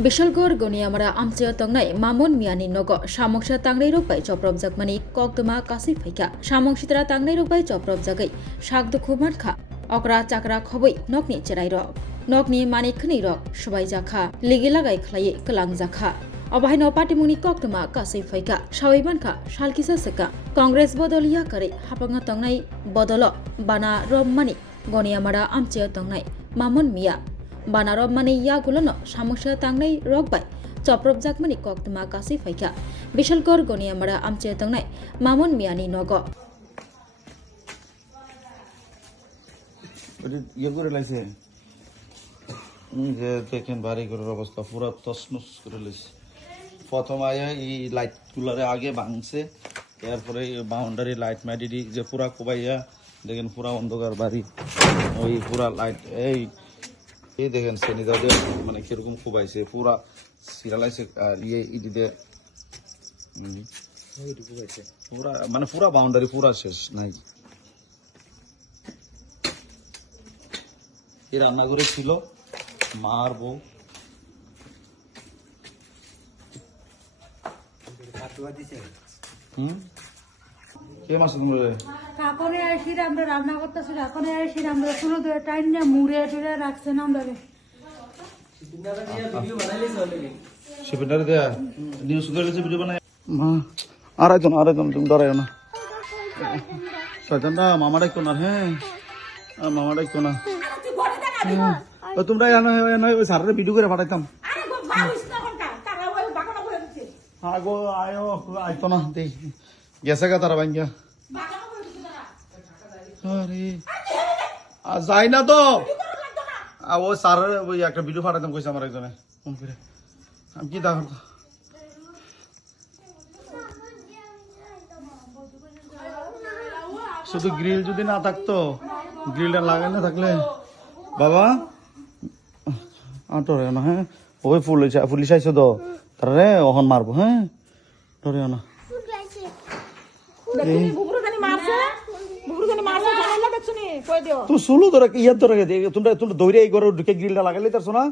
Bishalgor Goniamara Amsia Tongnai, Mamon Miani Nogo, Shamoksha Tangnai Robai, Choprov Zakmani, Koktuma Kasifika, Shamokshitra Tangnai Robai, Choprov Zagai, Shak the Kumarka, Okra Chakra Koboi, Nokni Cherai Rock, Nokni Mani Kni Rock, Shubai Jaka, Ligilagai Clay, Kalang Zaka. Obahino Patimuni Koktuma Kasifika, Shawibanka, Shalkisa Seka, Congress Bodolia Kari, Hapanga Tongnai, Bodolo, Bana Romani, Goniamara Amsia Tongnai, Mamon Mia. Banarab mani ya gulano Shamoksha Tangnai Rogbai Choprov Zakmani Koktuma Kasifika Bishalgor Goniamara Amche Tangnai Mamon Miani Nogo ये करे लाइसे ये देखें बारी करे अवस्था पूरा तसनस करे लाइसे প্রথম আয়া এই লাইট গুলারে আগে ভাঙছে এরপরে বাউন্ডারি লাইট মারি দি যে পুরা কোবাইয়া দেখেন পুরা অন্ধকার বাড়ি ওই পুরা লাইট এই দেখেন সেনি দাও মানে কিরকম কোবাইছে পুরা সিরালাইছে আর ইদিতে এইটুকু কোবাইছে পুরা মানে পুরা বাউন্ডারি পুরা শেষ নাই এই রান্নাঘরে ছিল মা আর বউ কে মাছ তোমরা কাকনে আইছি আমরা রান্না করতেছি কাকনে আইছি আমরা শুরু ধরে টাইম না মুড়ে টুড়ে রাখছেন আমরা শিপিনারে দেয়া নিউজ করেছে ভিডিও বানায় মা আড়াইজন তুমি ডরাইও না সজনদা মামা ডাকতো না হ্যাঁ মামা ডাকতো না তোমরা ওই সারের ভিডিও করে পাঠাইতাম আগো আয়ো আইতো না দেখ গেছে গা তারা ভাঙ্গা আরে যাই না তো ও স্যারের ওই একটা ভিডিও পাঠাতাম কইছে আমার একজনে ফোন করে আমি কি দেখো শুধু গ্রিল যদি না থাকতো গ্রিলটা লাগাই না থাকলে বাবা আটরে না হ্যাঁ ওই পুলিশ আইসো তো তারে অহন মারবো হ্যাঁ ডরে না তুই শুলো তোরা ইয়ার তোরা তোমরা তোমরা দৌড়ে এই ঘরে ঢুকে গ্রিলটা লাগাইলে তার শোনা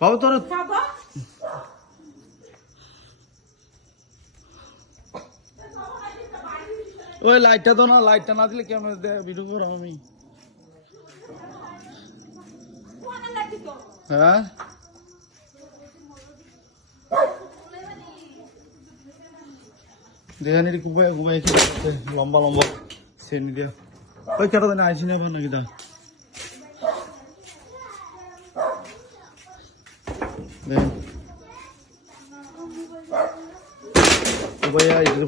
বাবু তোরা ওই লাইটটা তো না লাইটটা না দিলে কেমন ভিডিও করো আমি হ্যাঁ দেখানি ঘুমাই ঘুমাই লম্বা লম্বা শ্রেণী দিয়া ওই কেটা জানি আইসি না নাকি দা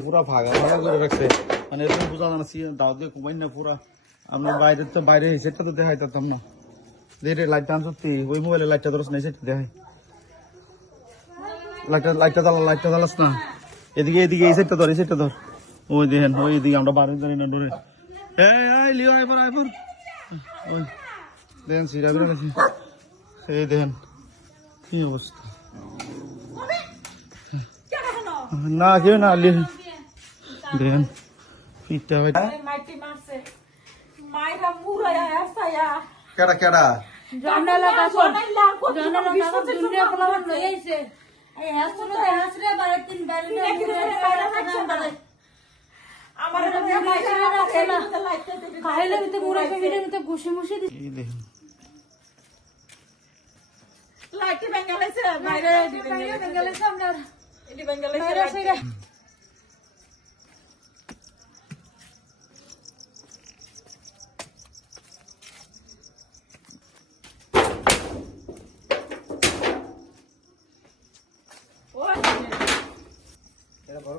পুরা ভাগা ভাগা করে রাখছে মানে এরকম বোঝা জানাচ্ছি দাও দিয়ে ঘুমাই না পুরা আমরা বাইরে তো বাইরে সেটা তো দেখাই তাম না রে লাইট টান সত্যি ওই মোবাইলে লাইটটা ধরস নাই সেটা দেখাই লাইটটা জ্বালাস না এদিকে এদিকে এই সেটটা ধর এই সেটটা ধর ওই দেখেন ওই এদিকে আমরা বাইরে জানি না ধরে লিও আইবার ওই দেখেন সিরা বেরো গেছে এই দেখেন কি অবস্থা না কেউ না দেখেন পিঠটা কেডা কেডা জানালা কাছে জানালা কাছে দুনিয়া খোলা লই আইছে এই হাসনে হাসরে বারে তিন বারে আমার খাইলে তো মুরা ফেমিলে তো ঘুষি মুষি এই দেখেন লাইট বেঙ্গালাইছে বাইরে বেঙ্গালাইছে আমরা এডি বেঙ্গালাইছে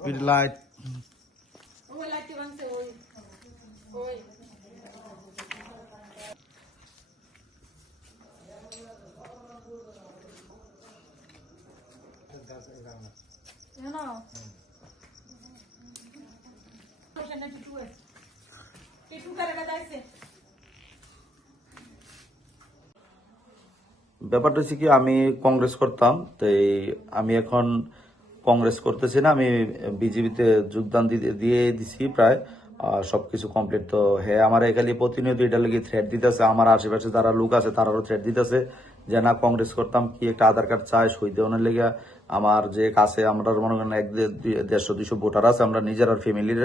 with light ওই লাইট বানছে ওই জানো টিটু করে দাইছে ব্যাপারটা হচ্ছে কি আমি কংগ্রেস করতাম তাই আমি এখন কংগ্রেস করতেছি না, আমি বিজেপিতে যোগদান দিয়ে দিছি প্রায় সবকিছু কমপ্লিট। তো হ্যাঁ আমার এখানে প্রতিনিয়ত এটা লেগে থ্রেট দিতেছে, আমার আশেপাশে যারা লোক আছে তারাও থ্রেট দিতেছে যে না কংগ্রেস করতাম কি একটা আধার কার্ড চাই সই দেওয়ানোর লেগে। আমার যে কাছে আমরা মনে করেন 100-200 ভোটার আছে, আমরা নিজের আর ফ্যামিলির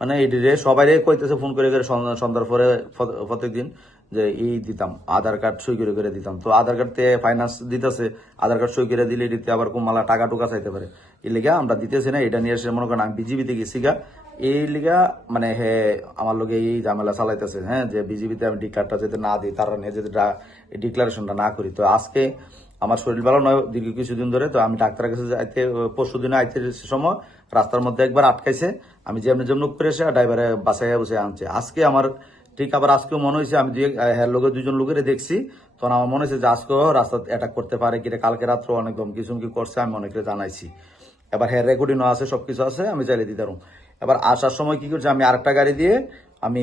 মানে এটিরে সবাই কইতেছে ফোন করে করে সন্ধ্যার পরে প্রত্যেকদিন যে এই দিতাম আধার কার্ড সই করে করে দিতাম। তো আধার কার্ড তে ফাইন্যান্স দিতেছে, আধার কার্ড সই করে দিলে দিতে আবার কুমালা টাকা টুকা চাইতে পারে, এই লিগা আমরা দিতেছি না। এটা নিয়ে এসে মনে করেন আমি বিজেপিতে গেছি গা, এই লিগা মানে হ্যাঁ আমার লোকে এই ঝামেলা চালাইতেছে, হ্যাঁ যে বিজেপিতে আমি ডিক্লারটা যাতে না দিই, তারা নিয়ে যদি ডিক্লারেশনটা না করি। তো আজকে আমার শরীর ভালো নয় দীর্ঘ কিছুদিন ধরে, তো আমি ডাক্তারের কাছে যাইতে পরশু দিনে আইতে সময় রাস্তার মধ্যে একবার আটকাইছে, আমি যেমনি যেমন করে এসে ড্রাইভারে বাসায় বসে আনছে। আজকে আমার ঠিক আবার আজকেও মনে হয়েছে আমি হ্যাঁ লোকের 2জন লোকের দেখছি, তখন আমার মনে হয়েছে যে আজকেও রাস্তা অ্যাটাক করতে পারে কিরে, কালকে রাত্রে অনেক ধমকি চমকি করছে, আমি অনেকে জানাইছি। এবার হ্যাঁ রেকর্ডিংও আছে, সবকিছু আছে, আমি চাইলে দিতে পারবো। এবার আসার সময় কি করছি, আমি আরেকটা গাড়ি দিয়ে আমি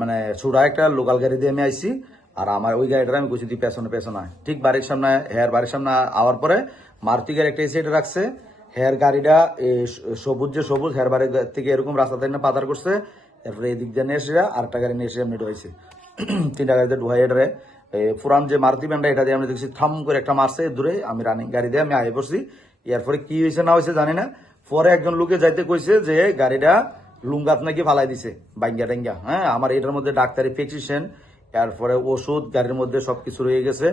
মানে ছোড়া একটা লোকাল গাড়ি দিয়ে আমি আইছি, আর আমার ওই গাড়িটা আমি গুছি দিই পেছনে পেছনে ঠিক বাড়ির সামনে, হ্যার বাড়ির সামনে আওয়ার পরে মারুতি গাড়ি একটা এসে রাখছে, হেয়ার গাড়িটা সবুজ যে সবুজ হেয়ার বাড়ির থেকে এরকম রাস্তা থেকে পাদার করছে, এরপরে এদিক দিয়ে নিয়ে এসে আরেকটা গাড়ি নিয়ে এসে এমনি ঢুকাইছে, 3টা গাড়িতে ঢুকাই এটারে পুরান যে মারুতি ব্যান্ডটা এটা দিয়ে আমি দেখছি থাম করে একটা মারছে দূরে, আমি রানিং গাড়ি দিয়ে আমি আগে পড়ছি। এরপরে কি হয়েছে না হয়েছে জানি না, পরে একজন লোকে যাইতে কইছে যে গাড়িটা লুঙ্গাত নাকি ফালাই দিছে বাইঙ্গা টাঙ্গা। হ্যাঁ আমার এটার মধ্যে ডাক্তারি প্রেসক্রিপশন, এরপরে ওষুধ গাড়ির মধ্যে সবকিছু রয়ে গেছে।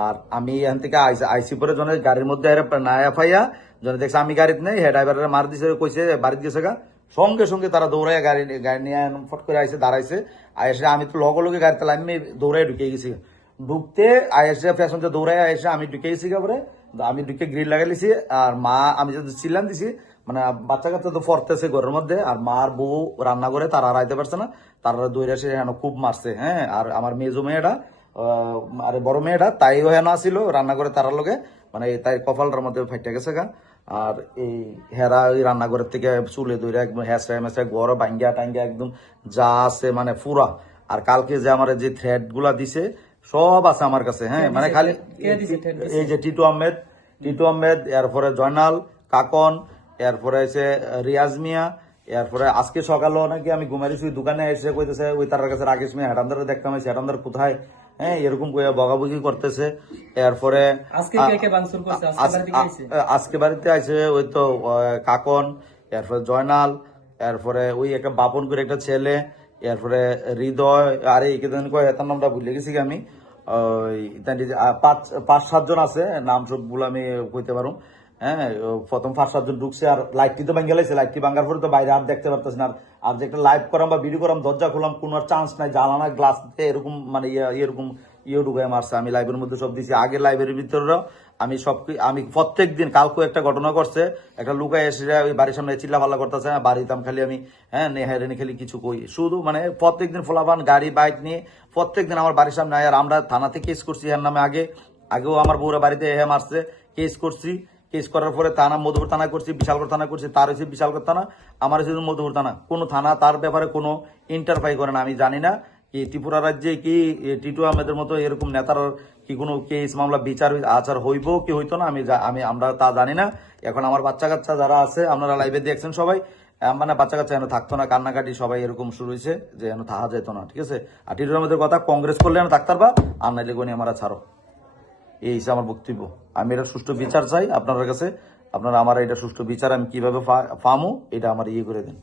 আর আমি এখান থেকে আইসি পরে জনে গাড়ির মধ্যে না ফাইয়া জনে দেখছে আমি গাড়িতে নেই, হ্যাঁ ড্রাইভারের মার দিছে কইছে বাড়িতে গেছে গা, সঙ্গে সঙ্গে তারা দৌড়াইয়া গাড়ি নিয়ে ফট করে আইসে দাঁড়াইছে। আইসে আমি তো লগে লগে গাড়িতে আমি দৌড়াই ঢুকে গেছি, ঢুকতে আইসে ফ্যাশনতে দৌড়াই এসে আমি ঢুকে গেছি পরে আমি ঢুকে গ্রিল লাগাই লিছি। আর মা আমি যদি চিল্লান দিছি মানে বাচ্চা কাচ্চা তো পড়তেছে ঘরের মধ্যে, আর মার বউ রান্না করে তারা আর আইতে পারছে না, তারা দৌড়ে এসে খুব মারছে। হ্যাঁ আর আমার মেজো মেয়েটা আরে বড় মেয়েটা তাইও হেন আসিল রান্না করে তারার লগে, মানে তাই কপালটার মধ্যে ফাইটে গেছে গা। আর এই হেরা ওই রান্নাঘরের থেকে চুলে দইরা একদম হ্যাঁচড়ায় মেচড়ায় গড় ভাঙ্গা টাঙ্গা একদম যা আছে মানে পুরা। আর কালকে যে আমার যে থ্রেড গুলা দিছে সব আছে আমার কাছে। হ্যাঁ মানে খালি এই যে টিটু আহমেদ, এরপরে জয়নাল কাকন, এরপরে হচ্ছে রিয়াজ মিয়া, এরপরে আজকে সকালেও নাকি আমি ঘুমাইছি ওই দোকানে এসে কইতেছে ওই তার কাছে রাকেশ মিয়া হেডান্দারে দেখতাম, হেডান্দার কোথায়, হ্যাঁ এরকম কইয়া বগাবগি করতেছে। এরপরে আজকে বাড়িতে আছে ওই তো কাকন, এরপরে জয়নাল, এরপরে ওই একটা বাপন করে একটা ছেলে, এরপরে হৃদয়, আরে এখানে কয় এটার নামটা ভুলে গেছি আমি, ওই 5-7 জন আছে, নাম সবগুলো আমি কইতে পারো। হ্যাঁ প্রথম 5-7 জন ঢুকছে, আর লাইটটি তো ভাঙ্গা লাইছে, লাইটটি ভাঙ্গার পরে তো বাইরে আর দেখতে পারতেছি না। আর যে একটা লাইভ করাম বা ভিডিও করাম দরজা খোলাম কোনো চান্স নাই, জ্বালানা গ্লাস এরকম মানে এরকম ঢুকাই মারছে। আমি লাইভের মধ্যে সব দিছি, আগে লাইভের ভিতরেও আমি প্রত্যেক দিন, কালকে একটা ঘটনা করছে, একটা লুকায় এসে ওই বাড়ির সামনে চিল্লা পাল্লা করতেছে, বাড়িতাম খালি আমি হ্যাঁ নেহারেনি খালি কিছু কই শুধু মানে প্রত্যেকদিন ফোলাবান গাড়ি বাইক নিয়ে প্রত্যেকদিন আমার বাড়ির সামনে। আর আমরা থানাতে কেস করছি এর নামে, আগেও আমার বউরা বাড়িতে হ্যাঁ মারছে, কেস করছি। কেস করার পরে থানা মধুপুর থানা করছি, বিশালগড় থানা করছি, তার হয়েছে বিশালগড় থানা, আমার হয়েছে মধুপুর থানা। কোনো থানা তার ব্যাপারে কোনো ইন্টারফাই করে না। আমি জানি না কি ত্রিপুরা রাজ্যে কি টিটু আহমেদের মতো এরকম নেতার কি কোনো কেস মামলা বিচার আচার হইব কি হইতো না আমরা তা জানি না। এখন আমার বাচ্চা কাচ্চা যারা আছে আপনারা লাইভে দেখছেন সবাই, মানে বাচ্চা কাচ্চা এনে থাকতো না, কান্নাকাটি সবাই এরকম শুরু হয়েছে যে এনে থাকা যেত না। ঠিক আছে, আর টিটু আহমেদের কথা কংগ্রেস করলে এনে থাকতার বা আর নাইলে গনি আমরা ছাড়ো, এই হিসেবে আমার বক্তব্য। আমি এটা সুষ্ঠু বিচার চাই আপনার কাছে, আপনারা আমার এটা সুষ্ঠু বিচার আমি কিভাবে পামু এটা আমার করে দেন।